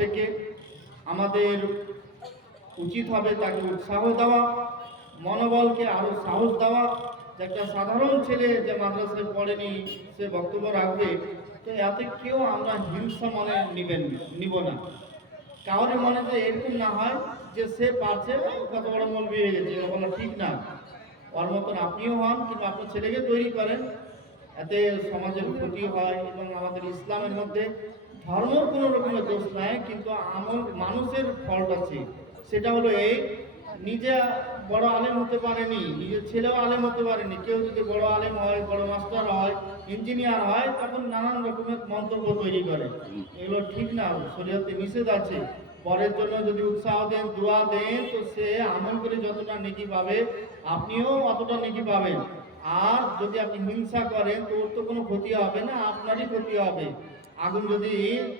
থেকে আমাদের উচিত হবে তাকে উৎসাহ দেওয়া, মনোবলকে আরো সাহস দেওয়া। যে একটা সাধারণ ছেলে যে মাদ্রাসায় পড়েনি সে বক্তব্য রাখবে, তো এতে কেউ আমরা হিংসা মনে নিব না। কাউরে মনে যে এরকম না হয় যে সে পারছে, কত বড় মৌলবি হয়ে গেছে, এটা বলা ঠিক না। ওর মতন আপনিও হন, কিন্তু আপনার ছেলেকে তৈরি করেন, এতে সমাজের ক্ষতি হয়। এবং আমাদের ইসলামের মধ্যে ধর্মের কোনো রকমের দোষ নাই, কিন্তু মানুষের ফল্ট আছে। সেটা হলো এই, নিজে বড় আলেম হতে পারেনি, নিজের ছেলেও আলেম হতে পারেনি। কেউ যদি বড় আলেম হয়, বড় মাস্টার হয়, ইঞ্জিনিয়ার হয়, তখন নানান রকমের মন্তব্য তৈরি করে। এগুলো ঠিক না, শরীয়তে নিষেধ আছে। পরের জন্য যদি উৎসাহ দেন, দোয়া দেন, তো সে আমল করে যতটা নেকি পাবে, আপনিও অতটা নেকি পাবেন। আর যদি আপনি হিংসা করেন, তো ওর তো কোনো ক্ষতি হবে না, আপনারই ক্ষতি হবে। আগুন যদি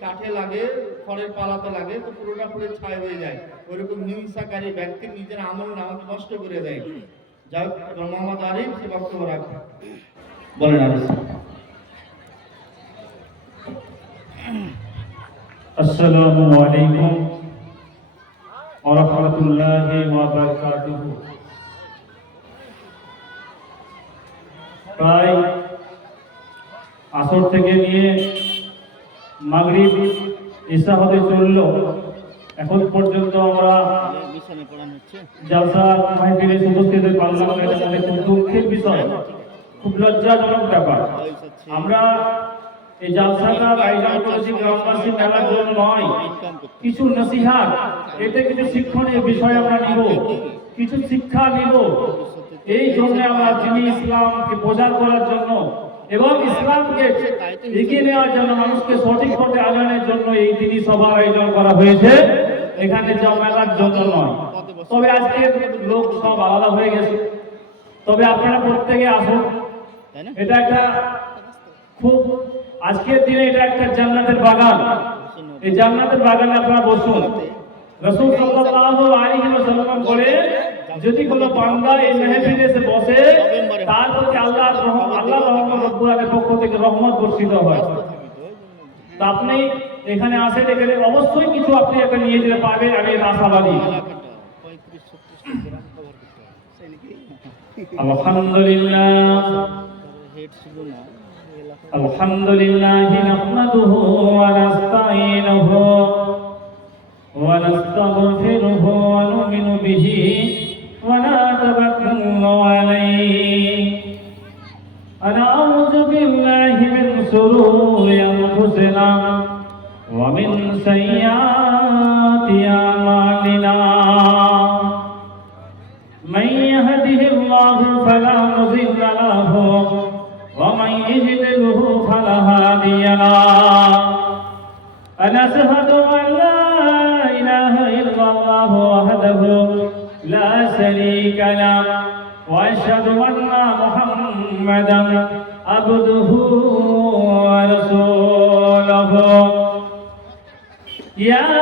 কাঠে লাগে, খড়ের পালাতে লাগে, তো পুরোটা পুরো ছাই হয়ে যায়। ওইরকম হিংসাকারী ব্যক্তি নিজের আমল নামাকে নষ্ট করে দেয়। যাই হোক, মোহাম্মদ আরিফ সে বক্তব্য রাখবেন, বলেন। আরিফ, আসসালামু আলাইকুম ওয়া রাহমাতুল্লাহি ওয়া বারাকাতুহু। প্রায় আসর থেকে নিয়ে মাগরিব ইশা হতে চলল, এখন পর্যন্ত আমরা জালসা মাহফিলে উপস্থিত হতে পারলাম না। এটা আমাদের খুব দুঃখের বিষয়, খুব লজ্জাজনক ব্যাপার। আমরা এই জালসাটা আয়োজন করেছি গ্রামবাসী মেলার জন্য নয়, কিছু নসিহত, এতে কিছু শিক্ষণীয় বিষয় আমরা নিব, কিছু শিক্ষা নিব। এই জন্য আমরা যিনি ইসলামকে প্রচার করার জন্য এবং ইসলামকে এগিয়ে নেওয়ার জন্য, মানুষকে সঠিক পথে আনানোর জন্য এই দিনই সভার আয়োজন করা হয়েছে, এখানে মেলার জন্য নয়। তবে আজকে লোক সব আলাদা হয়ে গেছে, তবে আপনারা প্রত্যেকে আসুন। এটা একটা খুব আজকের দিনে এটা একটা জান্নাতের বাগান। এই জান্নাতের বাগানে আপনারা বসুন। রাসূল সাল্লাল্লাহু আলাইহি ওয়াসাল্লাম বলে, যদি কোনো বান্দা এই মাহফিলে এসে বসে, তার প্রতি আল্লাহ রাব্বুল আলামিনের পক্ষ থেকে রহমত বর্ষিত হয়। তো আপনি এখানে আসেন, এখানে অবশ্যই কিছু আপনি একটা নিয়ে যেতে পারবেন, আমি আশাবাদী। আলহামদুলিল্লাহ আলহামদুলিল্লাহি নাহমাদুহু ওয়া নাস্তাঈনুহু ওয়া নাস্তাগফিরুহু ওয়া নু'মিনু বিহি ওয়া নাতাওয়াক্কালু আলাইহি। আনাউযু বিল্লাহি মিন শুরুরি আনফুসিনা ওয়া মিন সাইয়্যাতি আমালিনা। মান ইয়াহদিহিল্লাহু ফালা মুযিল্লা লাহু ومن يضلله فلا هادي له. ونشهد أن لا إله إلا الله وحده لا شريك له وأشهد أن محمدا عبده ورسوله. يا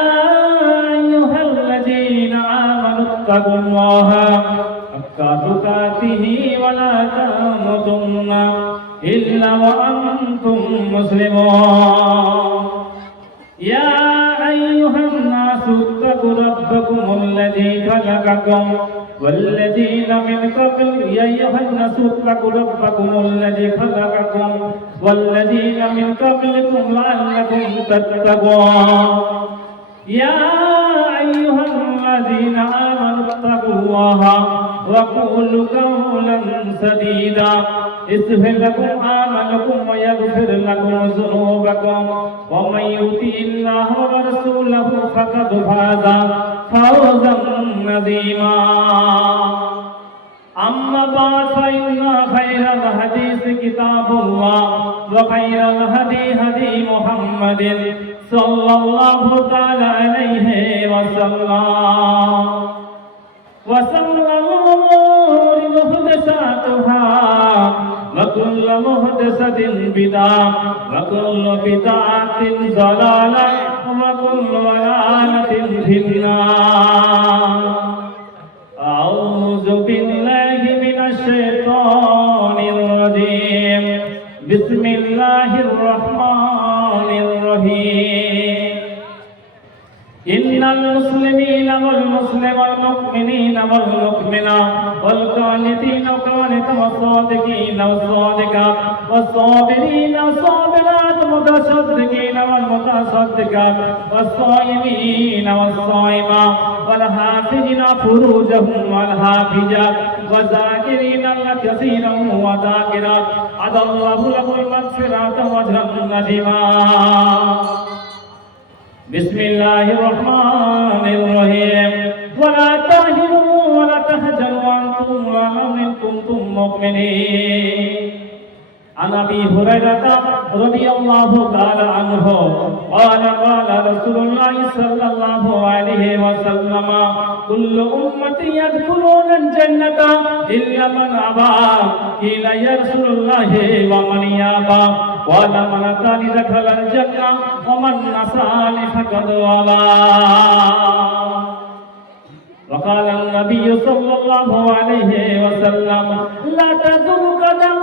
أيها الذين آمنوا اتقوا الله حق تقاته ولا تموتن إلا وأنتم مسلمون. يا أيها الناس اتقوا ربكم الذي خلقكم والذين من قبل يا أيها الناس اتقوا ربكم الذي خلقكم والذين من قبلكم لعلكم تتقون. يا أيها الذين آمنوا اتقوا الله وقولوا قولا سديدا يصلح لكم أعمالكم ويغفر لكم ذنوبكم ومن يطع الله ورسوله فقد فاز فوزا عظيما. أما بعد فإن خير الحديث كتاب الله وخير الهدي هدي محمد صلى الله تعالى عليه وسلم وشر الأمور محدثاتها وكل محدثة بدعة وكل بدعة ضلالة وكل ضلالة في النار. أعوذ بالله من الشيطان الرجيم. بسم الله الرحمن الرحيم. إن المسلمين والمؤمنين والمؤمنات والقانتين والقانتات والصادقين والصادقات والصابرين والصابرات والمتصدقين والمتصدقات والصائمين والصائمات والحافظين فروجهم والحافظات والذاكرين الله كثيرا وذاكرات عد الله لهم المغفرة وأجرا عظيما. بسم الله الرحمن الرحيم. ولا تهنوا ولا تحزنوا وأنتم الأعلون إن كنتم مؤمنين. عن أبي هريرة رضي الله تعالى عنه قال قال رسول الله صلى الله عليه وسلم كل أمتي يدخلون الجنة إلا من أبى. قيل يا رسول الله ومن يأبى؟ قال من أطاعني دخل الجنة ومن عصاني فقد أبى. وقال النبي صلى الله عليه وسلم لا تزول قدم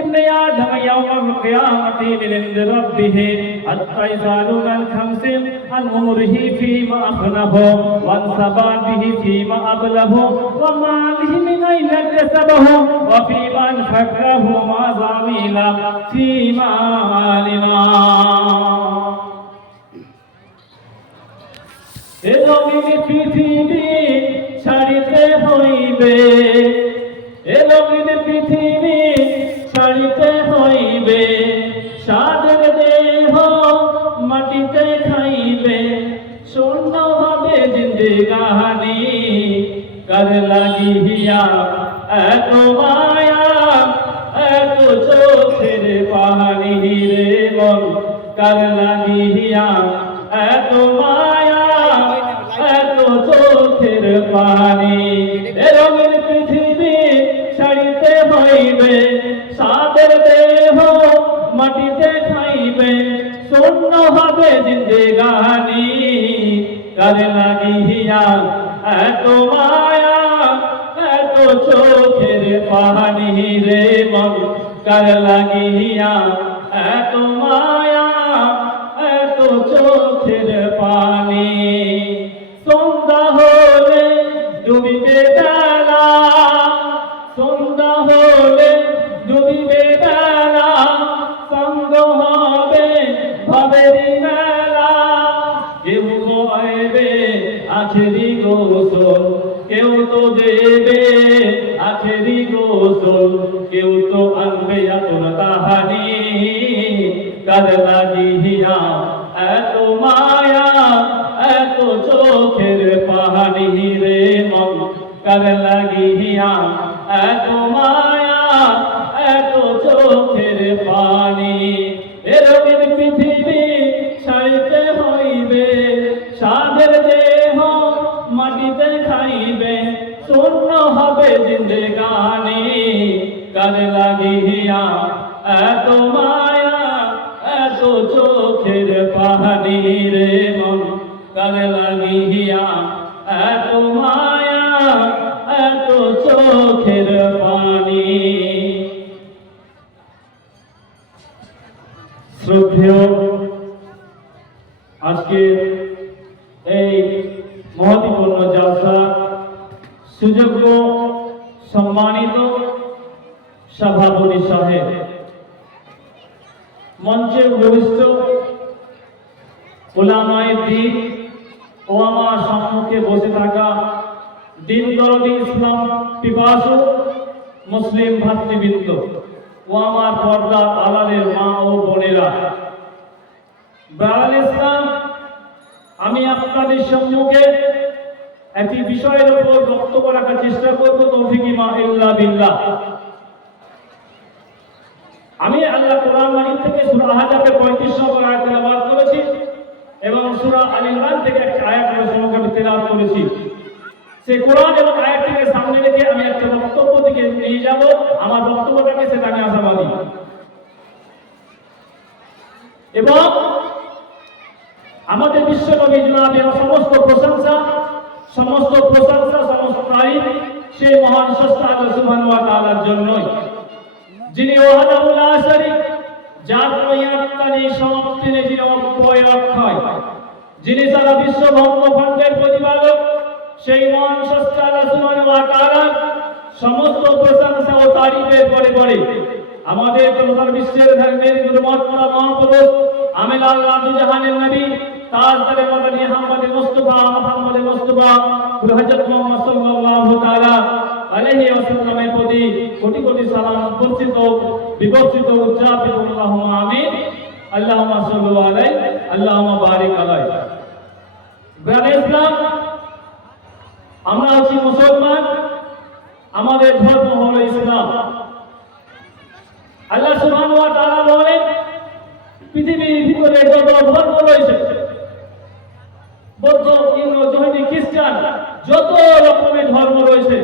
ابن آدم يوم القيامة من عند ربه حتى يسألون عن خمس: عن عمره فيما أفناه، وعن شبابه فيما أبله، وماله من أين اكتسبه، وفيما أنفقه، وماذا عمل فيما علم. এ রঙিন পৃথিবী ছাড়িতে হইবে, এ রঙিন পৃথিবী ছাড়িতে হইবে, সাদের দেহ মাটিতে খাইবে, শূন্য হবে জিন্দেগানি। কার লাগিয়া এত মায়া এত চোখের পানি রে মন, কার লাগিয়া এত মায়া এত চোখের পানি। এ রঙিন পৃথিবী ছাড়িতে হইবে, সাদের দেহ মাটিতে খাইবে, শূন্য হবে জিন্দেগানি। কার লাগিয়া এত মায়া এত চোখের পানি রে মন, কার লাগিয়া এত মায়া এত চোখের পানি। সন্ধ্যা হলে ডুবিবে বেলা, সন্ধ্যা হলে ডুবিবে বেলা, সঙ্গ হবে ভবেরি মেলা। কেউ বইবে আখেরি গোসল, কেউ তো দেবে আখেরি গোসল, কেউ তো আনবে আতর তাহানি। কার লাগিয়া এত মায়া এত চোখের পানি রে মন, কার লাগিয়া এত মায়া এত চোখের পানি। এ রঙিন পৃথিবী ছাড়িতে হইবে, সাদের দেহ মাটিতে খাইবে, শূন্য হবে জিন্দেগানি। কার লাগিয়া এত মায়া এত চোখের পানি রে মন, কার লাগিয়া এত মায়া এত চোখের পানি। শ্রদ্ধেয় আজকে এই মহত্বপূর্ণ জলসা সুযোগ্য সম্মানিত সভাপতি সাহেব, মঞ্চে উপবিষ্ট উলামায়ে দ্বীন ও আমার সম্মুখে বসে থাকা দিন দরদি ইসলাম পিপাসু মুসলিম ভাতৃবৃন্দ ও আমার পর্দা আড়ালের মা ও বোনেরা, বারাল ইসলাম, আমি আপনাদের সম্মুখে একটি বিষয়ের উপর বক্তব্য রাখার চেষ্টা করব। তৌফিকি মা ইল্লা বিল্লাহ। আমি আল্লাহ কোরআন মাজিদ থেকে সূরা আহজাবের 35 নম্বর আয়াত তেলাওয়াত করেছি এবং সূরা আল ইমরান থেকে একটা আয়াত আমি তেলাওয়াত করেছি। সেই কোরআন এবং আয়াতটিকে সামনে রেখে আমি একটা বক্তব্য দিকে নিয়ে যাব। আমার বক্তব্যটাকে সেটা আমি আশাবাদী এবং আমাদের বিশ্ব নবী জনাবের সমস্ত প্রশংসা সমস্ত তারিফ সেই মহান স্রষ্টা আল্লাহ সুবহানাহু ওয়া তাআলার জন্যই, যিনি ওয়াহদাহু লা শারীক, যার কোনো ইয়াত্তা নেই, সমাপ্তি নেই, যিনি অব্যয় অক্ষয়, যিনি সারা বিশ্ব ধর্মখণ্ডের প্রতিপালক, সেই মহান স্রষ্টা আল্লাহ সুবহানাহু ওয়া তাআলার সমস্ত প্রশংসা ও তারিফের পরে পরে আমাদের প্রধান বিশ্বের ধর্মের গুরু মহাত্মা মহাপুরুষ আমির আল্লাহ দুজাহানের নবী তাজদারে মাদানী আহমদ মুস্তাফা হযরত মুহাম্মদ সাল্লাল্লাহু তাআলা আলাইহি ওয়াসাল্লামের প্রতি কোটি কোটি সালাম বর্ষিত বিবর্ষিত উচ্চারিত আল্লাহুম্মা আমিন। আল্লাহুম্মা সাল্লি আলাইহি আল্লাহুম্মা বারিক আলাইহি। গ্রামে ইসলাম, আমরা হচ্ছি মুসলমান, আমাদের ধর্ম হলো ইসলাম। আল্লাহ সুবহানাহু ওয়া তাআলা বলেন, পৃথিবীর ভিতরে যত ধর্ম রয়েছে, বৌদ্ধ, হিন্দু, জৈন, খ্রিস্টান, যত রকমের ধর্ম রয়েছে,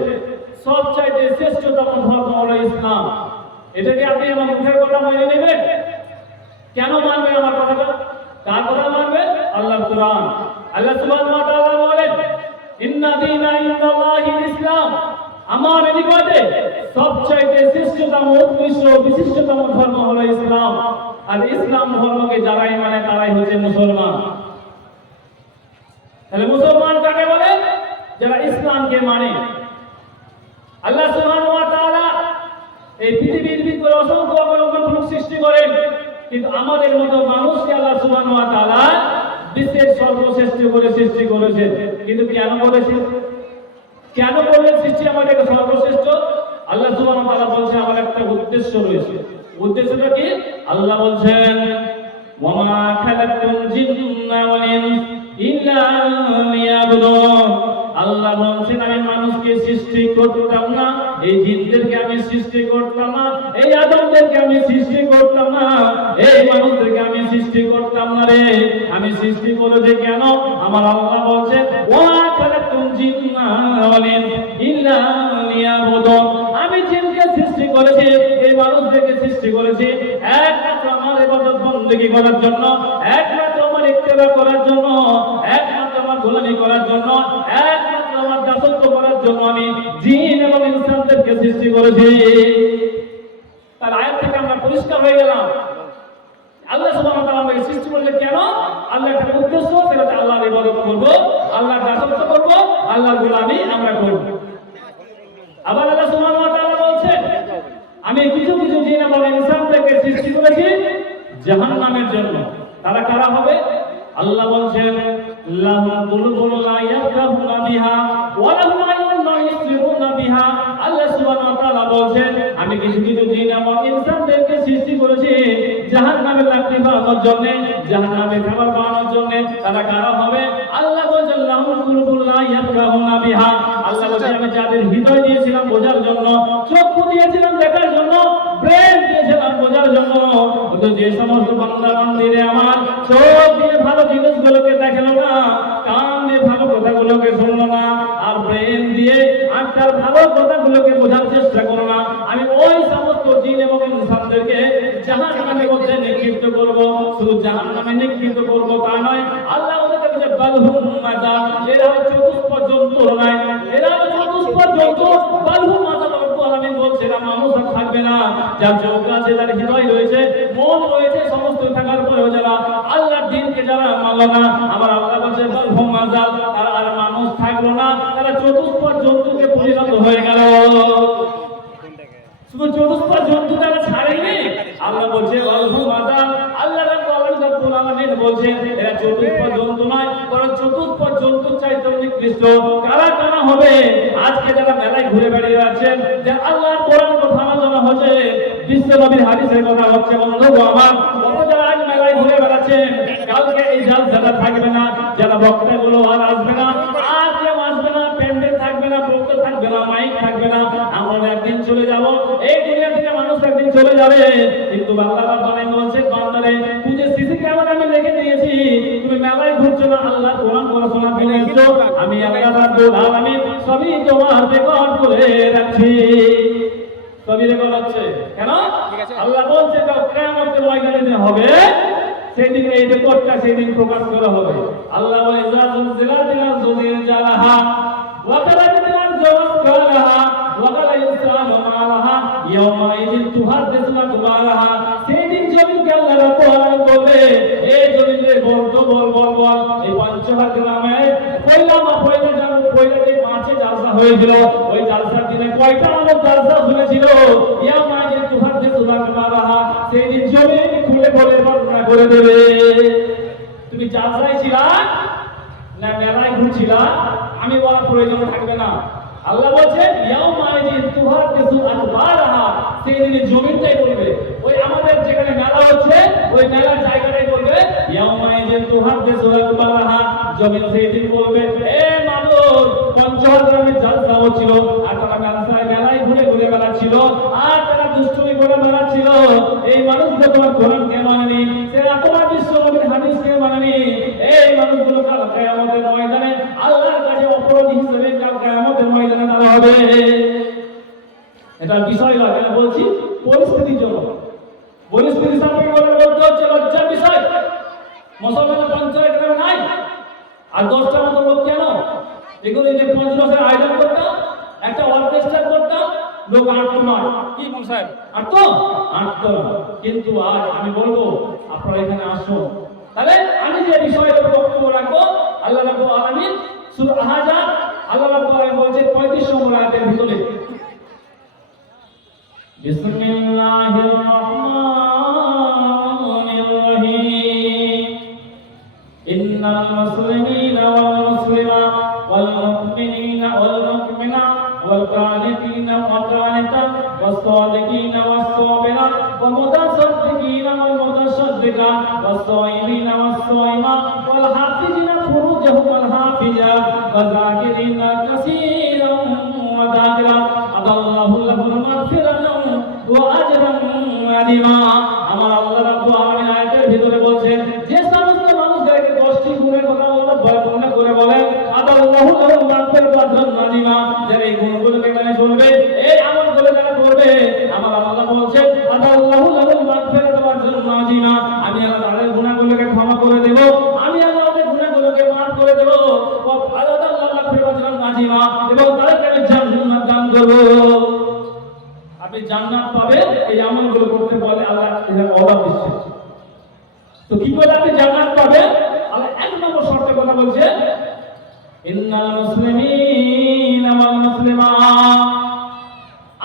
সবচাইতে শ্রেষ্ঠতম ধর্ম হলো ইসলাম। এটাকে আপনি আমার মুখের কথা মেনে নেবেন? কেন মানবেন আমার কথাটা? কার কথা মানবেন? আল্লাহর কোরআন। আল্লাহ সুবহানাহু ওয়া তাআলা বলেন, ইন্না দীনা ইনদাল্লাহিল ইসলাম, আমার নিকটে সবচাইতে শ্রেষ্ঠতম, উৎকৃষ্ট, বিশিষ্টতম ধর্ম হলো ইসলাম। আর ইসলাম ধর্মকে যারাই মানে তারাই হচ্ছে মুসলমান। তাহলে মুসলমান কাকে বলে? যারা ইসলামকে মানে। আল্লাহ সুবহানাহু ওয়া তাআলা এই পৃথিবীর ভিতরে অসংখ্য অগণিত সৃষ্টি করেন, কিন্তু আমাদের মতো মানুষকে আল্লাহ সুবহানাহু ওয়া তাআলা বিশ্বের সর্বশ্রেষ্ঠ করে সৃষ্টি করেছেন। কিন্তু কেন বলেছেন? কেন বললেন সৃষ্টি আমাদেরকে সর্বশ্রেষ্ঠ? আল্লাহ সুবহানাহু ওয়া তাআলা বলছেন আমার একটা উদ্দেশ্য রয়েছে। উদ্দেশ্যটা কি? আল্লাহ বলছেন, ওয়া মা খালাকতুল জিন্না ওয়াল ইনস ইল্লা লিয়াবুদুন। আল্লাহ বলছেন আমি মানুষকে সৃষ্টি করতাম না, এই জিনদেরকে আমি সৃষ্টি করতাম না, এই আদমদেরকে আমি সৃষ্টি করতাম না, এই মানুষদেরকে আমি সৃষ্টি করতাম না রে। আমি সৃষ্টি করেছি কেন? আমার আল্লাহ বলছেন, ওয়া খালাকতুল জিন্না ওয়াল ইনস ইল্লা লিয়াবুদুন। আমি জিনকে সৃষ্টি করেছি, এই মানুষদেরকে সৃষ্টি করেছি একমাত্র আমার ইবাদত বندگی করার জন্য, একমাত্র আমার ইত্তেবা করার জন্য, একমাত্র আমার গোলামি করার জন্য, একমাত্র আমার দাসত্ব করার জন্য আমি জিন এবং ইনসানদেরকে সৃষ্টি করেছি। তার আয়াত থেকে আমরা পরিষ্কার হয়ে গেলাম আল্লাহ সুবহানাহু ওয়া তাআলা আমাকে সৃষ্টি করেছেন কেন? আল্লাহর একটা উদ্দেশ্য, সেটা হচ্ছে আল্লাহর ইবাদত করব, আল্লাহর দাসত্ব করব, আল্লাহর গোলামি আমরা করব। আবার আল্লাহ সুবহানাহু ওয়া তাআলা বলছেন, আমি কিছু কিছু জিন এবং ইনসানদেরকে সৃষ্টি করেছি জাহান্নামের জন্য। তারা কারা হবে? আল্লাহ বলছেন, লাহুম কুলুবুন লা ইয়াফকাহুনা বিহা ওয়া লাহুম আ'য়ুনুন লা ইবসিরুনা বিহা। আল্লাহ সুবহানাহু ওয়া তাআলা বলছেন আমি কিছু কিছু জিন এবং ইনসানদেরকে সৃষ্টি করেছি জাহান্নামের লাকড়ি বানানোর জন্য, জাহান্নামের খাবার বানানোর জন্য। তারা কারা হবে? আল্লাহ বলছেন, লাহুম কুলুবুন লা ইয়াফকাহুনা বিহা। আল্লাহ বলছেন আমি যাদের হৃদয় দিয়েছিলাম বোঝার জন্য, চক্ষু দিয়েছিলাম দেখার জন্য, ব্রেন দিয়েছিলাম বোঝার জন্য, কিন্তু যে সমস্ত বান্দা বান্দীরে আমার চোখ দিয়ে ভালো জিনিসগুলোকে দেখলো না, কান দিয়ে ভালো কথাগুলোকে শুনলো না, আর ব্রেন দিয়ে আত্মার ভালো কথাগুলোকে বোঝার চেষ্টা করো না, আমি ওই সমস্ত জিন এবং ইনসানদেরকে জাহান্নামের মধ্যে নিক্ষিপ্ত করব। শুধু জাহান্নামে নিক্ষিপ্ত করব তা নয়, আল্লাহ ওদেরকে বলে বালহুম মাযা, এরা চতুষ্পদ জন্তু নয়, এরা চতুষ্পদ জন্তু। বালহুম মাযা রব্বুল আলামিন বলছে এরা মানুষ আর থাকবে না। যার চোখ আছে, যার হৃদয় রয়েছে, মন রয়েছে, সমস্ত থাকার পরেও যারা আল্লাহর দ্বীনকে যারা মানল না, আমার আল্লাহ বলছে বালহুম মাযা, তারা আর মানুষ থাকলো না, তারা চতুষ্পদ জন্তুকে পরিণত হয়ে গেল। শুধু চতুষ্পদ জন্তু তারা ছাড়েনি, আল্লাহ বলছে বালহুম মাযা। আল্লাহ রাব্বুল আলামিন বলছেন এরা চতুষ্পদ জন্তু নয়, বরং চতুষ্পদ জন্তুর চাইতে নিকৃষ্ট। কারা কারা হবে? আজকে যারা মেলায় ঘুরে বেড়িয়ে আছেন, যে আল্লাহর কোরআন কথা আলোচনা হচ্ছে, বিশ্ব নবীর হাদিসের কথা হচ্ছে, বন্ধু আমার যারা আজ মেলায় ঘুরে বেড়াচ্ছেন, কালকে এই জালসাটা থাকবে না, যারা বক্তাগুলো আর আসবে না, আর কেউ আসবে না, প্যান্ডেল থাকবে না, বক্তা থাকবে না, মাইক থাকবে না, আমরা একদিন চলে যাব, এই দুনিয়া থেকে মানুষ একদিন চলে যাবে। কিন্তু আল্লাহ রাব্বুল বলছে বান্দারে তুই যে সিসি ক্যামেরা আমি রেখে দিয়েছি, তুমি মেলায় ঘুরছো না, আল্লাহ কোরআন পড়াশোনা করেছো, আমি আল্লাহ রাব্বুল আলামিন সবই তোমার রেকর্ড করে রাখছি। সবই রেকর্ড হচ্ছে কেন? আল্লাহ বলছে কিয়ামতের ময়দানে হবে, সেই দিন এই রেকর্ডটা সেই দিন প্রকাশ করা হবে। আল্লাহ বলে জাযুল জিলাতিল জুদিল জালাহা ওয়া তারাতিল জাওয়াসকালাহা ওয়া কালা ইনসানু মালাহা ইয়াওমা ইদিন তুহাদ্দিসু আকবারাহা। সেই দিন জমিনকে আল্লাহ রাব্বুল আলামিন বলবে, এই জমিন রে বল তো বল বল বল, এই পঞ্চহার গ্রামে পয়লা যে মার্চে জালসা হয়েছিল, ওই জালসার দিনে কয়টা মানুষ জালসা শুনেছিল? ইয়া মায়ের তুহার যে সুরাক মারাহা, সেই দিন জমিন খুলে বলে বর্ণনা করে দেবে। তুমি জালসায় ছিলা না মেলায় ঘুরছিলা, আমি বলা প্রয়োজন থাকবে না। আল্লাহ বলছে ইয়াউমা ইয়াতুহা তিসু আকবারাহা, সেই দিনে জমিনটাই বলবে। ওই আমাদের যেখানে মেলা হচ্ছে ওই মেলার জায়গাটাই বলবে ইয়াউমা ইয়াতুহা তিসু আকবারাহা, জমিন সেই দিন বলবে এ মানুষ পঞ্চহার গ্রামে জালসা হচ্ছিল আর তারা মেলায় ঘুরে ঘুরে বেড়াচ্ছিল আর তারা দুষ্টুমি করে বেড়াচ্ছিল। এই মানুষগুলো তোমার কোরআনকে মানেনি, সেরা তোমার বিশ্বনবীর হাদিসকে মানেনি। এই মানুষগুলো কাল কিয়ামতের ময়দানে আল্লাহর কাছে অপরাধী হিসেবে কাল কিয়ামতের ময়দানে দাঁড়ানো হবে। এটা বিষয় নয়, কেন বলছি? পরিস্থিতির জন্য। পরিস্থিতির সাথে বলতে হচ্ছে লজ্জার বিষয়। মুসলমানের পঞ্চায়েত গ্রামে নাই আর 10টা মতো লোক কেন? এগুলো যে পঞ্চরসের আয়োজন করতাম, একটা অর্কেস্ট্রা করতাম, লোক আটমার কি সাহেব আটতো। কিন্তু আজ আমি বলবো আপনারা এখানে আসুন। তাহলে আমি যে বিষয়ের উপর বক্তব্য রাখবো, আল্লাহ রাব্বুল আলামিন সূরা আহজাব আল্লাহ রাব্বুল আলামিন বলছে 35 নম্বর আয়াতের ভিতরে, বিসমিল্লাহির রহমানির রহিম, ইন্নাল মুসলিমিনা ওয়াল মুসলিমাত ওয়াল মুমিনিনা ওয়াল মুমিনাত ওয়াল কানিতিনা ওয়াল কানিতাত ওয়াস সাদিকিনা ওয়াস সাবিরাত ওয়াল মুতাসাদ্দিকিনা ওয়াল মুতাসাদ্দিকাত ওয়াস সাইমিনা ওয়াস সাইমাত ওয়াল হাফিজিনা ফুরুজাহুম ওয়াল হাফিজাত ওয়াল যাকিরিনা কাসীরান ওয়া যাকিরাত আদাল্লাহু লাহুম মাগফিরাতান ওয়া আজরান আযীমা। আমার আল্লাহ রাব্বুল আলামিন আয়াতের ভিতরে বলছেন যে সমস্ত মানুষদেরকে 10টি গুণের কথা আল্লাহ বর্ণনা করে বলেন আদাল্লাহু লাহুম মাগফিরাতান ওয়া আজরান আযীমা, যারা এই গুণগুলোকে মেনে চলবে, এই আমলগুলো যারা করবে, আমার আল্লাহ বলছেন আদাল্লাহু লাহুম মাগফিরাতান ওয়া আজরান আযীমা, আমি আল্লাহ তাদের গুনাহগুলোকে ক্ষমা করে দেব, আমি আল্লাহ তাদের গুনাহগুলোকে maaf করে দেব, ওয়া আদাল্লাহু মাগফিরাতান ওয়া আজরান আযীমা, এবং তাদেরকে আমি জান্নাত দান করব। আপনি জান্নাত পাবেন এই আমলগুলো করতে বলে আল্লাহ এটা অর্ডার দিচ্ছে। তো কি করে আপনি জান্নাত পাবেন? আল্লাহ এক নম্বর শর্তের কথা বলছে, ইন্নাল মুসলিমিনা ওয়াল মুসলিমাত।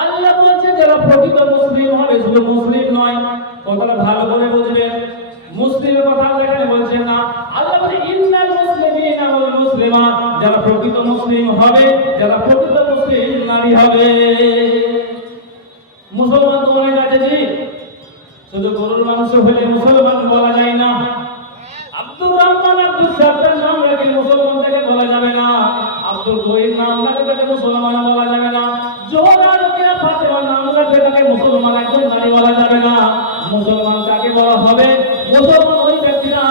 আল্লাহ বলছে যারা প্রকৃত মুসলিম হবে, শুধু মুসলিম নয়, কথাটা ভালো করে বুঝবেন। মুসলিমের কথা এখানে বলছেন না, আল্লাহ বলে ইন্নাল মুসলিমিনা ওয়াল মুসলিমাত, যারা প্রকৃত মুসলিম হবে, যারা প্রকৃত মুসলিম নারী হবে। মুসলমান তো অনেক আছে জি, শুধু গরুর মাংস হলে মুসলমান বলা যায় না। আব্দুর রহমান আব্দুল সাত্তার নাম রেখে মুসলমান থেকে বলা যাবে না, আব্দুল গরিব নাম রেখে মুসলমান বলা যাবে না, জোহরা রোকেয়া ফাতেমা নাম রেখে তাকে মুসলমান একজন নারী বলা যাবে না। মুসলমান কাকে বলা হবে? মুসলমান ওই ব্যক্তিরা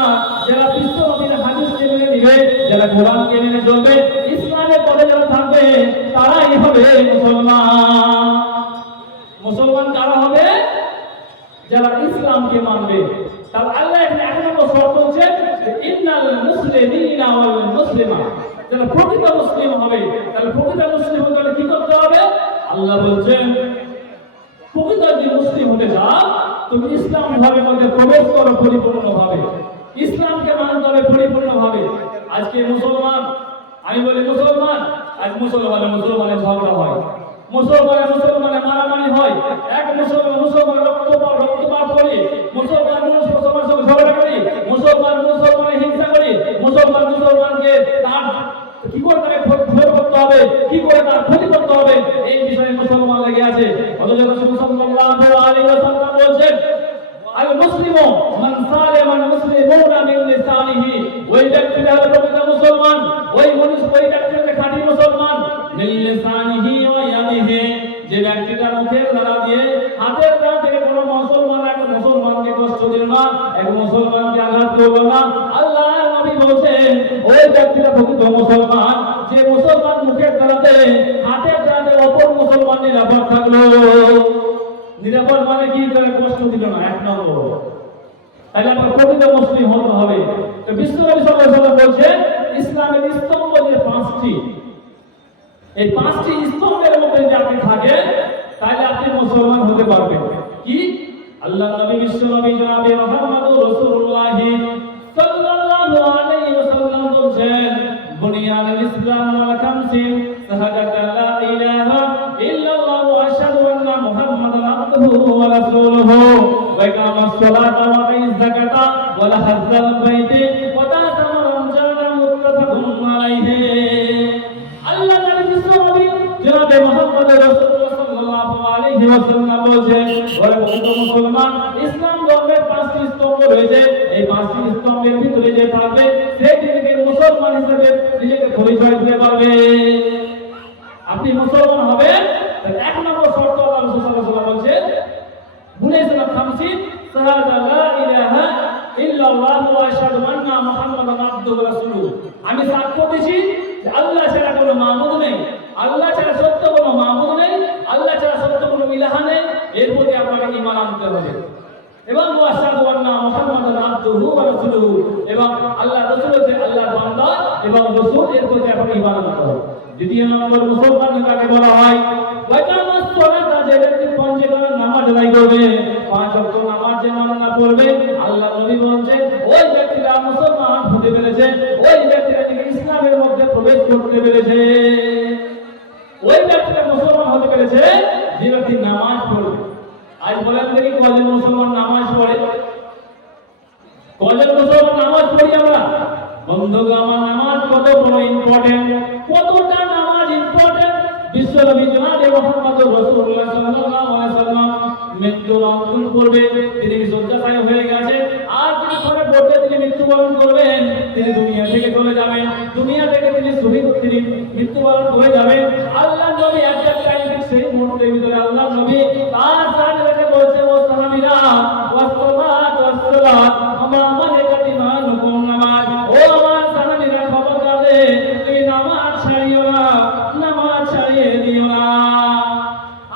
যারা বিশ্বনবীর হাদিসকে মেনে নিবে, যারা কোরআনকে মেনে চলবে, ইসলামের পথে যারা থাকবে, তারাই হবে মুসলমান। মুসলমান কারা হবে? যারা ইসলামকে মানবে। তার আল্লাহ এখানে এক নম্বর শর্ত হচ্ছে ইন্নাল মুসলিমিনা ওয়াল মুসলিমাত, যারা প্রকৃত মুসলিম হবে। তাহলে প্রকৃত মুসলিম হতে কি করতে হবে? আল্লাহ বলছেন প্রকৃত যদি মুসলিম হতে চাও, তুমি ইসলাম ধর্মের মধ্যে প্রবেশ করো পরিপূর্ণভাবে, ইসলামকে মানতে হবে পরিপূর্ণভাবে। আজকে মুসলমান, আমি বলি মুসলমান, আজ মুসলমানের ঝগড়া হয়, মুসলমানে মারামারি হয়, এক মুসলমান রক্তপাত করে, মুসলমান সঙ্গে ঝগড়া করে, মুসলমানে হিংসা করে, মুসলমানকে তার কি করে তাকে ভোট করতে হবে, কি করে তার ক্ষতি করতে হবে, এই বিষয়ে মুসলমান লেগে আছে। অথচ রাসূল সাল্লাল্লাহু আলাইহি ওয়াসাল্লাম বলেছেন আল মুসলিমু মান সালামাল মুসলিমুনা মিন লিসানিহি, ওই ব্যক্তিটা হলো প্রকৃত মুসলমান, ওই ব্যক্তিটা খাঁটি মুসলমান, মিন লিসানিহি ওয়া ইয়াদিহি, যে ব্যক্তিটা মুখের দ্বারা দিয়ে হাতের দ্বারা থেকে কোনো মুসলমানকে কষ্ট দিল না, এক মুসলমানকে আঘাত করলো না। আল্লাহর নবী বলেন ওই ব্যক্তিটা প্রকৃত মুসলমান, যে মুসলমান মুখের দ্বারাতে হাতের দ্বারাতে অপর মুসলমান নিরাপদ থাকলো। নিরাপদ মানে কি? তারা কষ্ট দিল না, এক নম্বর। তাহলে আমরা প্রকৃত মুসলিম হতে হবে। তো বিশ্বনবী সাল্লাল্লাহু আলাইহি ওয়াসাল্লাম বলেন ইসলামের স্তম্ভ যে 5টি, এই 5টি স্তম্ভের মধ্যে যদি আপনি থাকেন তাহলে আপনি মুসলমান হতে পারবেন। কি? আল্লাহ নবী বিশ্বনবী জনাবে মুহাম্মদুর রাসূলুল্লাহ সাল্লাল্লাহু আলাইহি ওয়াসাল্লাম বলেন মুসলমান। ইসলাম ধর্মের 5টি স্তম্ভ রয়েছে, এই 5টি স্তম্ভের ভিতরে যে থাকবে সেই দিনকে মুসলমান হিসেবে নিজেকে পরিচয় দিতে পারবে। আপনি মুসলমান হবেন, এক নম্বর শর্ত আল্লাহ রাসূল সাল্লাল্লাহু আলাইহি ওয়াসাল্লাম বলেছেন, বুনাইসা খামসিন শাহাদা লা ইলাহা ইল্লাল্লাহ ওয়া আশহাদু আন্না মুহাম্মাদান আবদুহু ওয়া রাসূলুহু। আমি সাক্ষ্য দিছি যে আল্লাহ ছাড়া কোনো মাবুদ নেই, আল্লাহ ছাড়া সত্য কোনো মাবুদ নেই, আল্লাহ ছাড়া সত্য কোনো ইলাহা নেই, এর প্রতি আপনাকে ঈমান আনতে হবে। এবং ওয়া আশহাদু আন্না মুহাম্মাদান আবদুহু ওয়া রাসূলুহু, এবং আল্লাহ রাসূল হচ্ছে আল্লাহর বান্দা এবং রাসূল, এর প্রতি আপনাকে ঈমান আনতে হবে। দ্বিতীয় নম্বর মুসলমান কাকে বলা হয়? ওয়াকামাস সালাতা, যে ব্যক্তি পঞ্চকালের নামাজ আদায় করবে, 5 ওয়াক্ত নামাজ যে না পড়বে, আল্লাহ নবী বলেন ওই ব্যক্তিরা মুসলমান হতে পেরেছে, ওই ব্যক্তিরা ইসলামের মধ্যে প্রবেশ করতে পেরেছে, ওই ব্যক্তিরা মুসলমান হতে পেরেছে যে ব্যক্তি নামাজ পড়বে। আজ বলেন দেখি কজন মুসলমান নামাজ পড়ে? কজন মুসলমান নামাজ পড়ি আমরা? বন্ধুগণ, আমার নামাজ কত বড় ইম্পর্টেন্ট, কতটা নামাজ ইম্পর্টেন্ট। বিশ্বনবী জনাবে মুহাম্মদুর রাসূলুল্লাহ সাল্লাল্লাহু আলাইহি ওয়াসাল্লাম মৃত্যুর অন্তর করবে, তিনি শয্যাশায়ী হয়ে গেছে, আর তিনি ঘরে পড়বে, তিনি মৃত্যুবরণ করবেন, তিনি দুনিয়া থেকে চলে যাবেন, দুনিয়া থেকে তিনি শহীদ, তিনি মৃত্যুবরণ করে যাবেন। আল্লাহ নবী একটা টাইম সেই মুহূর্তের ভিতরে আল্লাহ নবী তার সাহাবীদেরকে বলছে, ও সাহাবীরা, ওয়াসসালাত ওয়াসসালাত আমা মালাকাতি মানুকুম নামাজ, ও আমার সাহাবীরা খবরদার, তুমি নামাজ ছাড়িও না, নামাজ ছাড়িয়ে দিও না।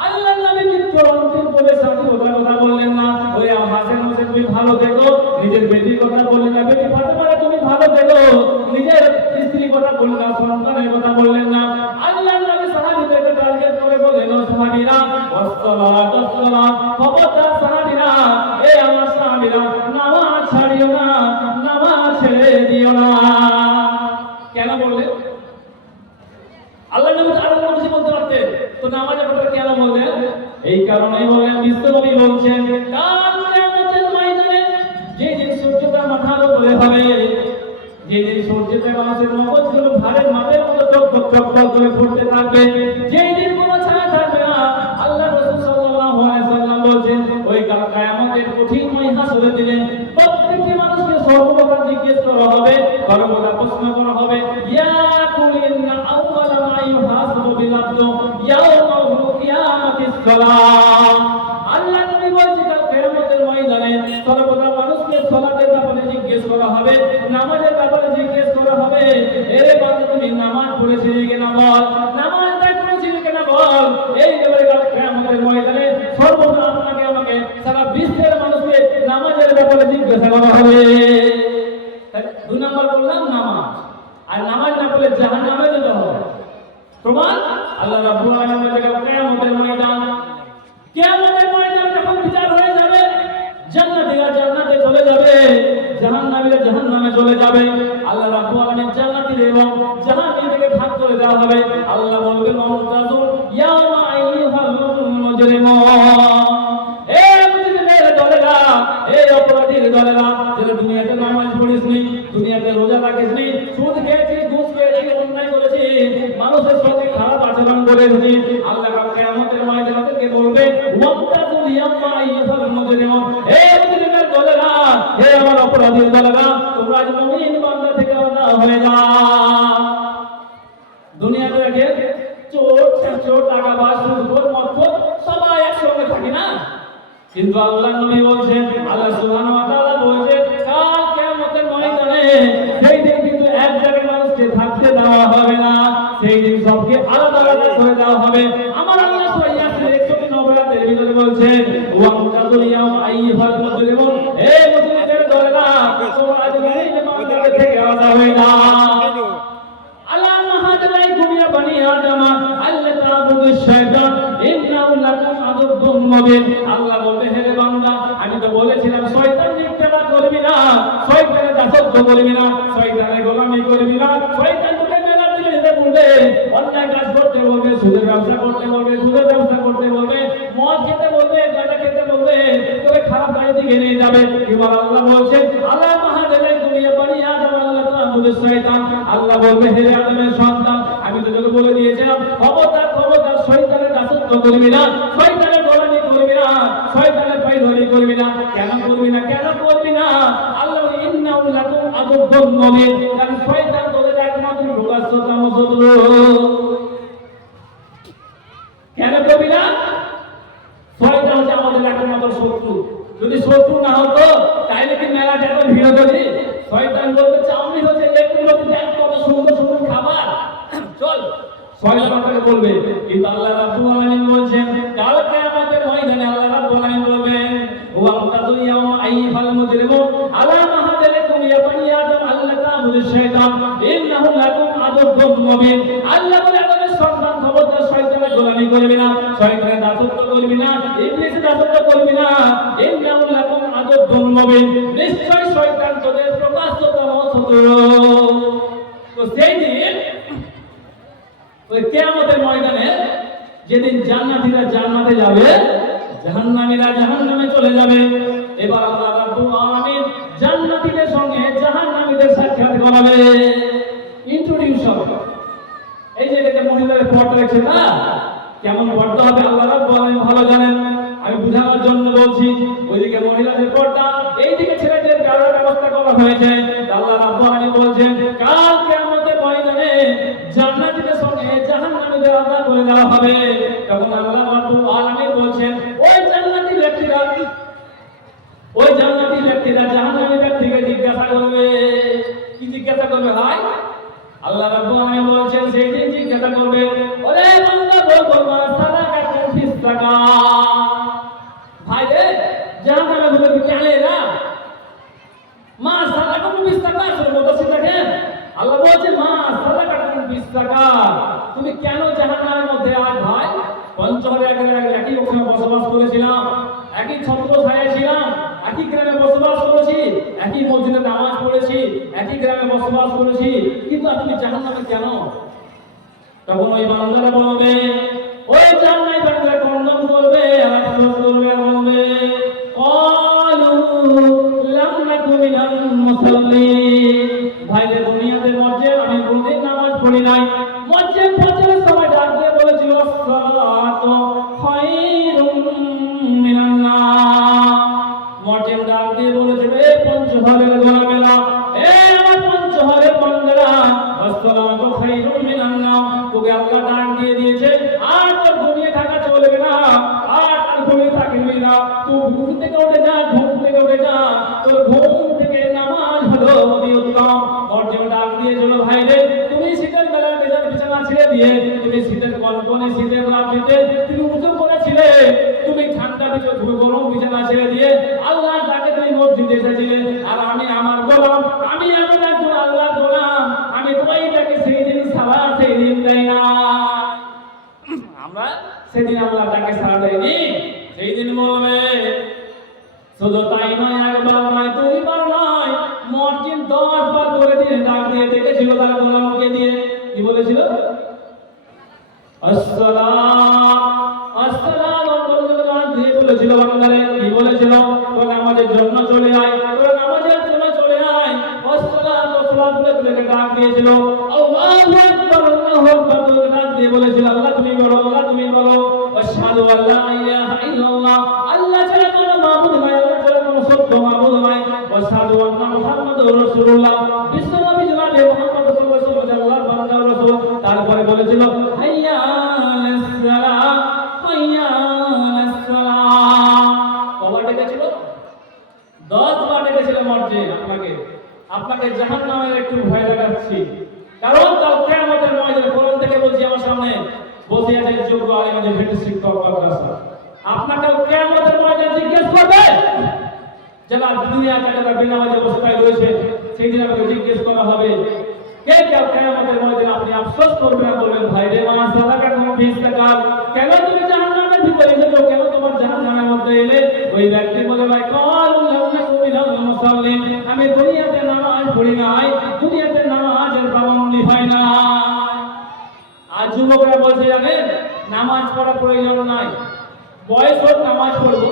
আল্লাহ নবী মৃত্যুর অন্তিম করে সাথীর কথা বললেন না, ওই হাসান হোসেন তুমি ভালো দেখো, নিজের বেটির কথা বললেন না, বেটি ফাতেমা তুমি ভালো দেখো, নিজের স্ত্রীর কথা বললেন না, সন্তানের কথা বললেন না। আল্লাহ নবী সাহাবীদেরকে টার্গেট করে বললেন, ও সাহাবীরা, ওয়াসসালাত ওয়াসসালাত, খবরদার সাহাবীরা, এই আমার সাহাবীরা, নামাজ ছাড়িও না, নামাজ ছেড়ে দিও না। কেন বললেন? আল্লাহ নবী আরো কিছু বলতে পারতেন, তো নামাজের কথা কেন বললেন? এই কারণেই বললেন, বিশ্বনবী বলছেন, কাল কিয়ামতের ময়দানে যেদিন সূর্যটা মাথার উপরে হবে, যেদিন সূর্যটা মানুষের মগজগুলো ভারের মাপের মতো টকটক টকটক করে ফুটতে থাকবে, যেদিন কোনো ছায়া থাকবে না, আল্লাহ রাসূল সাল্লাল্লাহু আলাইহি ওয়াসাল্লাম বলেন, ওই কাল কিয়ামতের কঠিন হাসরের দিনে প্রত্যেকটি মানুষকে সর্বপ্রথম জিজ্ঞেস করা হবে, সর্বদা প্রশ্ন করা হবে, ইয়া কুলিনা আউয়ালা মা ইউহাসাবু বিল আবদু ইয়াউমাল কিয়ামাতিস সালাম। আল্লাহ নবী বলেন, কাল কিয়ামতের ময়দানে সর্বদা মানুষকে সালাতের ব্যাপারে জিজ্ঞেস করা হবে, নামাজের ব্যাপারে জিজ্ঞেস করা হবে, এরে বান্দা তুমি নামাজ পড়েছিলে কিনা বল, নামাজ আদায় করেছিলে কিনা বল। এই ব্যাপারে কাল কিয়ামতের ময়দানে সর্বদা আপনাকে আমাকে সারা বিশ্বের মানুষকে নামাজের ব্যাপারে জিজ্ঞাসা করা হবে। 2 নম্বর বললাম নামাজ, আর নামাজ না পড়লে জাহান্নামে যেতে হবে। প্রমাণ আল্লাহ রাব্বুল আলামিন বলেন, কিয়ামতের ময়দান, কিয়ামতের ময়দানে যখন বিচার হয়ে যাবে, জান্নাতীরা জান্নাতে চলে যাবে, জাহান্নামীরা জাহান্নামে চলে যাবে। আল্লাহ রাব্বুল আলামিন জান্নাতীদের এবং জাহান্নামীদেরকে ভাগ করে দেওয়া হবে। আল্লাহ বলবেন, মুমতাজু ইয়াউমা আইয়ুহাল মুজরিমুন, এই মুজরিমদের দলেরা, এই অপরাধীর দলেরা, যারা দুনিয়াতে নামাজ পড়িসনি, দুনিয়াতে রোজা রাখিসনি, সুদ খেয়েছিস, ঘুষ খেয়েছিস, অন্যায় করেছিস, মানুষের সাথে খারাপ আচরণ করেছিস, আল্লাহ কিয়ামতের ময়দানে তাদেরকে বলবে, মুমতাজু ইয়াউমা আইয়ুহাল মুজরিমুন, এই মুজরিমদের দলেরা, হে আমার অপরাধীর দলেরা, তোমরা আজ মুমিন বান্দা থেকে আলাদা হয়ে যাও। দুনিয়াতে দেখে চোর, চোর, টাকাবাজ, সুদখোর, মদখোর সবাই একসঙ্গে থাকে না, কিন্তু আল্লাহ নবী বলেন, আল্লাহ সুবহানাহু ওয়া তাআলা বলেন, কাল কিয়ামতের ময়দানে সেই দিন কিন্তু এক জায়গায় মানুষকে থাকতে দেওয়া হবে না, সেই দিন সবকে আলাদা আলাদা করে দেওয়া হবে। আমার আল্লাহ সূরা ইয়াসিন 109 আয়াতের ভিতরে বলেন, ওয়া মুতাদুল ইয়াউমা আইয়ুহাল মুজরিমুন, এই মুজরিমদের দলেরা, তোমরা আজ মুমিন বান্দা থেকে আলাদা হয়ে যাও। আল্লাহ মাহাদালাই দুনিয়া বানি আদম আল্লাহ তাআবুদু শাইতান ইন্নাহু লাকুম আদুউম মুবিন। আল্লাহ বলবে, হে বান্দা, আমি তো বলেছিলাম শয়তানকে ইত্তেবা করবি না, শয়তানের দাসত্ব করবি না, শয়তানের গোলামি করবি না, শয়তান তোকে মেলার দিকে যেতে বলবে, অন্যায় কাজ করতে বলবে, সুদের ব্যবসা করতে বলবে, সুদের ব্যবসা করতে বলবে, মদ খেতে বলবে, গাঁজা খেতে বলবে, তোকে খারাপ গাড়িতে নিয়ে যাবে। এবার আল্লাহ বলছেন, আল্লাহ মাহাদালাই দুনিয়া বানি আদম আল্লাহ তাআবুদু শাইতান, আল্লাহ বলবে, হে আদমের সন্তান, আমি তো তোকে বলে দিয়েছিলাম, খবরদার খবরদার শয়তানের দাসত্ব করবি না, শয়তানের গোলামি করবি না, শয়তানের ধরি করবি না। কেন করবি না? কেন করবি না? আল্লাহ বলে ইন্নাহু লাকুম আদুব্বুন মুবিন। কারণ শয়তান তোদের একমাত্র ঢোকাচ্ছতম শত্রু। কেন করবি না? শয়তান হচ্ছে আমাদের একমাত্র শত্রু। যদি শত্রু না হতো তাহলে কি মেলা এত ভিড় হতো? শয়তান বলতে চাউমিন হচ্ছে লেবুর মধ্যে দেখ কত সুন্দর সুন্দর খাবার, চল। শয়তান আপনাকে বলবে। কিন্তু আল্লাহ রাব্বুল আলামিন বলছেন কাল কিয়ামতের ময়দানে আল্লাহ রাব্বুল আলামিন বলবেন ওয়া আমতাদু ইয়াওমা আইয়ুহাল মুজরিমুন আলা মা হাদালাকুম ইয়া বানি আদম আল্লা তা'বুদু শাইতান ইন্নাহু লাকুম আদুব্বুন মুবিন। আল্লাহ বলে আদমের সন্তান খবরদার শয়তানের গোলামি করবে না, শয়তানের দাসত্ব করবি না, ইবলিসের দাসত্ব করবি না। ইন্নাহু লাকুম আদুব্বুন মুবিন। নিশ্চয় শয়তান তোদের প্রকাশ্যতম শত্রু। তো সেই দিন ওই কিয়ামতের ময়দানে যেদিন জান্নাতীরা জান্নাতে যাবে, জাহান্নামীরা জাহান্নামে চলে যাবে, এবার আল্লাহ রাব্বুল আলামিন জান্নাতীদের সঙ্গে জাহান্নামীদের সাক্ষাৎ করাবে, ইন্ট্রোডিউস হবে। এই যে এটা মহিলাদের পর্দা দেখছে না, কেমন পর্দা হবে আল্লাহ রাব্বুল আলামিন ভালো জানেন। আমি বুঝানোর জন্য বলছি, ওইদিকে মহিলাদের পর্দা, এইদিকে ছেলেদের পর্দার ব্যবস্থা করা হয়েছে। আল্লাহ রাব্বুল আলামিন বলছেন কাল কিয়ামতের ময়দানে জান্নাতীদের সঙ্গে জাহান্নামীদের আলাদা করে দেওয়া হবে। তখন আল্লাহ রাব্বুল আলামিন বলছেন ওই জান্নাতী ব্যক্তিরা জাহান্নামী ব্যক্তিকে জিজ্ঞাসা করবে। কি জিজ্ঞাসা করবে ভাই? আল্লাহ রাব্বুল আলামিন বলছেন সেই দিন জিজ্ঞাসা করবে ওরে বান্দা বল মা সালাকাকুম ফিস সাকার। ভাই রে জাহান্নামে ঢুকে কেন এরা? মা সালাকাকুম ফিস সাকার বলতেছে দেখেন আল্লাহ বলছে মা সালাকাকুম ফিস সাকার, তুমি কেন জাহান্নামের মধ্যে আজ ভাই? পঞ্চগড়ে একই ওখানে বসবাস করেছিলাম, একই ছত্র ছায়ায় ছিলাম, একই গ্রামে বসবাস করেছি, একই মসজিদে নামাজ পড়েছি, একই গ্রামে বসবাস করেছি, কিন্তু তুমি জাহান্নামে কেন? তখন ওই বান্দারা বলবে, ওই জান্নাতি বান্দারা কন্দন করবে আর আফসোস করবে আর বলবে ক্বালু লাম নাকু মিনাল মুসাল্লিন। ভাইদের দুনিয়াতে মসজিদে আমি কোনদিন নামাজ পড়ি নাই। মসজিদ ফজরের সময় ডাক দিয়ে বলেছিল আসসালাতু খায়রুম মিনান নাম। মসজিদ ডাক দিয়ে বলেছিল এ পঞ্চহরের গোলামেরা, এ আমার পঞ্চহরের বান্দারা, আসসালাতু খায়রুম মিনান নাম। তোকে আল্লাহ ডাক দিয়ে দিয়েছে আর তোর ঘুমিয়ে থাকা চলবে না, আর ঘুমিয়ে থাকবি না। তুই ঘুম থেকে উঠে যা, ঘুম থেকে উঠে যা, তোর ঘুম থেকে নামাজ হলো অতি উত্তম। মসজিদ ডাক দিয়েছিল ভাই রে, তুমি শীতের বেলা বিছানা ছেড়ে দিয়ে, তুমি শীতের কনকনে শীতের রাত্রিতে তুমি উঁচু করেছিলে, তুমি ঠান্ডা বিছানা তুমি গরম বিছানা ছেড়ে দিয়ে আল্লাহ ডাকে তুমি মসজিদে এসেছিলে। আর আমি আমার গোলাম, আমি এমন একজন আল্লাহর গোলাম, আমি তোমাকে সেই দিন সারা সেই দিন দেই না। আমরা সেদিন আল্লাহ তাকে সারা দেয়নি। সেই দিন বলবে শুধু তাই নয়, একবার নয়, দুইবার নয়, মসজিদ 10 বার করে দিয়ে ডাক দিয়ে ডেকেছিল তার গোলামকে দিয়ে। কি বলেছিল? আসসালাম আসসালাম ডাক দিয়ে বলেছিল বান্দারে, কি বলেছিল? তোর নামাজের জন্য চলে আয়, তোর নামাজের জন্য চলে আয়। আসসালাম আসসালাম বলে ডাক দিয়েছিল। আল্লাহু আকবার আল্লাহু আকবার বলে ডাক দিয়ে বলেছিল আল্লাহ তুমি বলো, আল্লাহ তুমি বলো আশহাদু আল্লা ইলাহা ইল্লাল্লাহ, আল্লাহ ছাড়া কোনো মাবুদ নাই, আল্লাহ ছাড়া কোনো সত্য মাবুদ নাই, আশহাদু আন্না মুহাম্মাদুর রাসূলুল্লাহ, বিশ্বনবী জনাবে মুহাম্মদ সাল্লাল্লাহু আলাইহি ওয়াসাল্লাম আল্লাহর বান্দা ও রাসূল। তারপরে বলেছিল হাইয়া আলাস সালাম হাইয়া আলাস সালাম। কবার ডেকেছিল? 10 বার ডেকেছিল মসজিদ। আপনাকে জাহান্নামের একটু ভয় লাগাচ্ছি, কারণ কাল কিয়ামতের ময়দানে কোরআন থেকে বলছি আমার সামনে বসে আছে যোগ্য আলেমদের ভেতর শিক্ষক মাদ্রাসা। আপনাকে কিয়ামতের ময়দানে জিজ্ঞেস করবে যারা দুনিয়াতে যারা বেনামাজ অবস্থায় রয়েছে, সেই দিন আমাকে জিজ্ঞেস করা হবে কে কাল কিয়ামতের ময়দানে আপনি আফসোস করবেন আর বলবেন ভাই রে মা সালাকাকুম ফিস সাকার, কেন তুমি জাহান্নামের ভিতরে এসেছো, কেন তোমার জাহান্নামের মধ্যে এলে? ওই ব্যক্তি বলে ভাই ক্বালু লাম নাকু মিনাল মুসাল্লিন, আমি দুনিয়াতে নামাজ পড়ি নাই, দুনিয়াতে নামাজের পাবন্দি হয় না। আজ যুবকরা বলছে জানেন নামাজ পড়া প্রয়োজন নাই, বয়স হোক নামাজ পড়বো,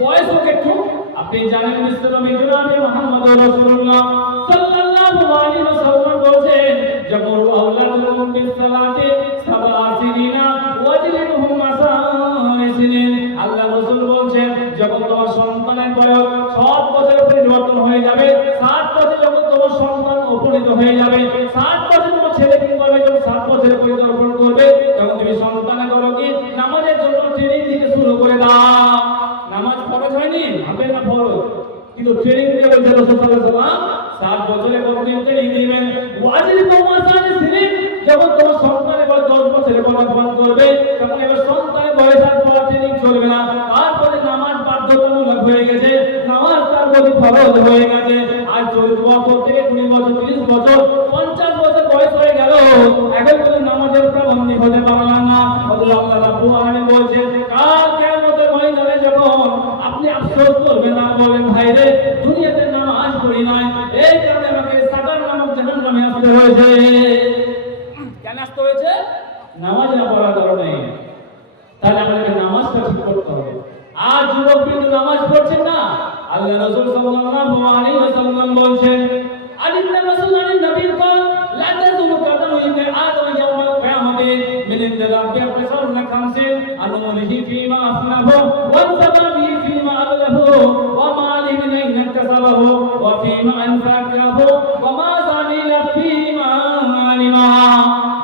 বয়স হোক একটু। আপনি জানেন বিশ্বনবী জনাবে মুহাম্মদ রাসূলুল্লাহ সাল্লাল্লাহু আলাইহি ওয়াসাল্লাম বলেন জামুরু আওলাদুকুম বিস সালাতি সাবআ সিনিনা ওয়াজলিহুম মাসানিসিনিন। আল্লাহ রাসূল বলেন পরিণত হয়ে যাবে। 60 বছর তোমার ছেলে কি করবে, যখন 60 বছরে পরিদর্শন করবে তখন তুমি সন্তান করো কি নামাজের জন্য ট্রেনিং দিতে শুরু করে দাও। নামাজ ফরজ হয়নি, হবে না ফরজ, কিন্তু ট্রেনিং দিয়ে বলছে রাসূল সাল্লাল্লাহু আলাইহি ওয়াসাল্লাম 7 বছরে কতদিন ট্রেনিং দিবেন। ওয়াজিব তোমার সাথে সিনিন, যখন তোমার সন্তান এবার 10 বছরে পদার্পণ করবে তখন এবার সন্তানের বয়স আর পর ট্রেনিং চলবে না, তারপরে নামাজ বাধ্যতামূলক হয়ে গেছে, নামাজ তার প্রতি ফরজ হয়ে গেছে। আর 14 বছর থেকে 20 বছর 30 বছর 50 বছর বয়স হয়ে গেল, এখন কোনো নামাজের পাবন্দি হতে পারলাম না। আল্লাহ রাব্বুল আলামিন বলছে কাল কিয়ামতের ময়দানে যখন আপনি আফসোস করবেন না, বলবেন ভাই রে দুনিয়াতে নামাজ পড়ি নাই, এই কারণে আমাকে সাতার নামক জাহান্নামে আসতে হয়েছে। কেন আসতে হয়েছে? নামাজ না পড়ার কারণে। তাহলে আমাদেরকে নামাজটা ঠিক করতে হবে। আর যুবক কিন্তু নামাজ পড়ছেন না। আল্লাহ রাসূল সাল্লাল্লাহু আলাইহি ওয়াসাল্লাম বলছেন আলিন্না রাসূলুল্লাহ নবী কল লা তাযুলু কাদামু ইবনে আদম ইয়াউমাল কিয়ামাতি মিন ইনদিরাবি ফাসারনা খামসিন আনুমুলিহি ফীমা আফনাহু ওয়া সাবাবি ফীমা আবলাহু ওয়া মালি মিন আইনা কাসাবাহু ওয়া ফীমা আনফাকাহু ওয়া মা যামিলা ফীমা আলিমা।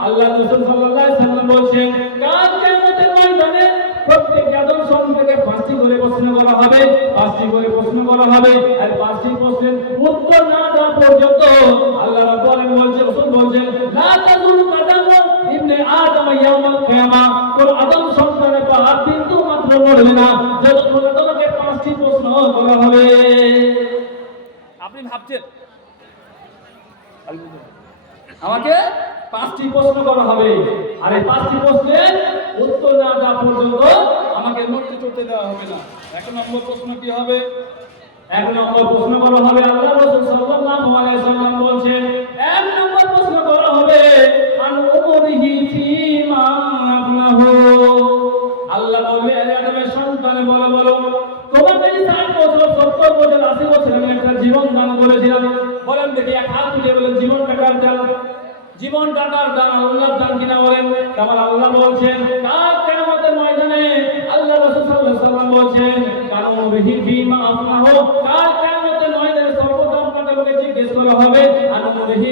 আল্লাহ রাসূল সাল্লাল্লাহু আলাইহি ওয়াসাল্লাম বলছেন কাল কিয়ামতের ময়দানে প্রত্যেক আদম সন্তানকে 5টি করে প্রশ্ন করা হবে, 5টি করে প্রশ্ন করা হবে। আর 5টি প্রশ্নের উত্তর না দেওয়া পর্যন্ত আল্লাহ রাব্বুল আলামিন বলছেন, রাসূল বলছেন লা তাযুলু কাদামু ইবনে আদম ইয়াউমাল কিয়ামা, কোন আদম সন্তানের পা বিন্দু মাত্র নড়বে না যতক্ষণ তোমাকে 5টি প্রশ্ন করা হবে। আপনি ভাবছেন আমাকে 5টি প্রশ্ন করা হবে, আর এই 5টি প্রশ্নের উত্তর না দেওয়া পর্যন্ত আমাকে মরতে চলতে দেওয়া হবে না। 1 নম্বর প্রশ্ন কি হবে? 1 নম্বর প্রশ্ন করা হবে, আল্লাহ রাসূল সাল্লাল্লাহু আলাইহি ওয়াসাল্লাম বলেছেন 1 নম্বর প্রশ্ন করা হবে আন উমরিহি ফীমা আফনাহু। আল্লাহ বলবে আরে আদমের সন্তান বলো তোমাকে 60 বছর 70 বছর 80 বছর আমি একটা জীবন দান করেছিলাম, বলেন দেখি এক হাত তুলে বলেন জীবনটা কার দান? জীবনটা কার দান? আল্লাহর দান কিনা বলেন? কারণ আল্লাহ বলছেন কাল কিয়ামতের ময়দানে আল্লাহ রাসূল সাল্লাল্লাহু আলাইহি ওয়াসাল্লাম বলছেন কারণ বিহি ফীমা আফনাহু, কাল কিয়ামতের ময়দানে সর্বপ্রথম কথা বলে জিজ্ঞেস করা হবে আন উমরিহি